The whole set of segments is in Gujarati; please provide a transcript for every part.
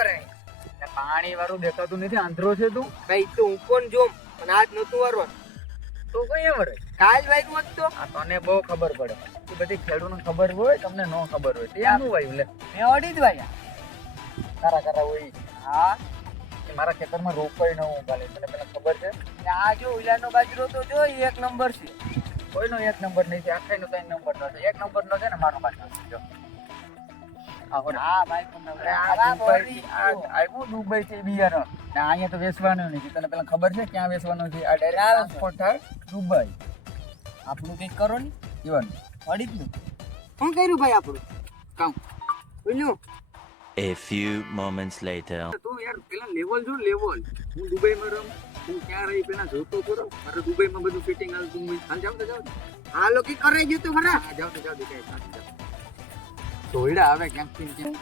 કરે પાણી વાળું દેખાતું નથી, આંધળો છે તું? ભાઈ તો હું કોણ જોમ પણ આજ નતું વારવાનું તો કઈ વરે કાલ વાગ્યું હોત તો આ તને બહુ ખબર પડે, એ બધી ખેડૂતને ખબર હોય, તમને ન ખબર હોય. ત્યાં શું વાયું લે? મેં અડી જ વાયા. કરા હોય. હા એ મારા ખેતરમાં રોપાઈ ન ઉગાડે, તને પેલા ખબર છે? ને આ જો ઉલાનો બાજરો તો જો ઈ એક નંબર છે. કોઈનો એક નંબર નહીં છે, આખાઈનો તો એક નંબર નો છે. એક નંબર નો છે ને મારો પાછો જો આ હોને. હા ભાઈ પણ હવે આ આવા દુબઈ બોરી આવ્યું દુબઈ થી બિયારણ ને અહીંયા તો વેચવાનું નથી. તને પેલા ખબર છે ક્યાં વેચવાનું છે? આ ડાયરેક્ટ ટ્રાન્સપોર્ટ થાય દુબઈ. આપણું કઈક કરો ને ઇવન અડી જ નું શું કર્યું ભાઈ આપણું કામ બોલ્યું A few moments later. તું યાર પેલા લેવલ જો લેવલ. હું દુબઈમાં રહું, હું ક્યાં રહી પેલા જોતો ખરો. મારે દુબઈમાં બધું ફિટિંગ હાલતું હોય. હાલ જાવ તો જાવ. આ લોકો કરાઈ ગયું તું ખરા હા જાવ તો જાવ દેખાય સાચી જાવ. ધોઈડા આવે ક્યાંક થી ક્યાંક.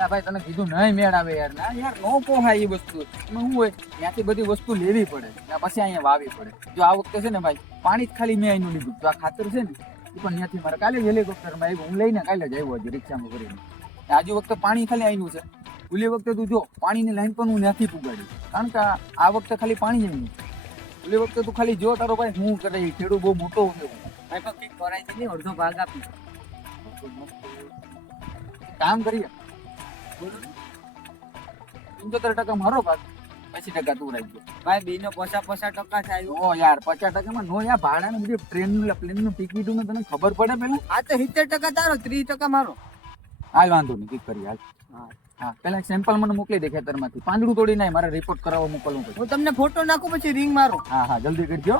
ના ભાઈ તને કીધું નહીં મેળ આવે યાર. ના યાર નો પોહાય એ વસ્તુ. એમાં શું હોય ત્યાંથી બધી વસ્તુ લેવી પડે ને પછી અહીંયા વાવી પડે. જો આ વખતે છે ને ભાઈ પાણી જ ખાલી મેં અહીંનું લીધું. જો આ ખાતર છે ને એ પણ ત્યાંથી મારે કાલે જ હેલિકોપ્ટરમાં આવ્યું. હું લઈને કાલે જ આવ્યો હજી રિક્ષામાં કરીને. આજુ વખતે પાણી ખાલી આવીનું છે. ઓલી વખતે તું જો પાણીની લાઈન પણ હું ત્યાંથી પુગાડ્યું, કારણ કે આ વખતે ખાલી પાણી જ આવ્યું. ઓલી વખતે તું ખાલી જો તારો ભાઈ હું કરે ખેડૂત બહુ મોટો હોય. ભાઈ પણ કઈક કરાઈ છે ને અડધો ભાગ આપી કામ કરીએ 75% મારો ભાગ, 80% તું રાખજો. ભાઈ બીનો 50% થાય ઓ યાર 50% માં નો યાર ભાડાનું બધી ટ્રેનનું પ્લેનનું ટિકિટનું તને ખબર પડે પેલા. આ તો 70% તારો 30% મારો હાલ વાંધો નહીં ઠીક કરી હાલ. હા પેલા સેમ્પલ મને મોકલી દે ખેતરમાંથી. પાંદડું તોડી નાય, મારે રિપોર્ટ કરાવવા મોકલવું પડે. હું તમને ફોટો નાખું પછી રિંગ મારો. હા જલ્દી કરજો.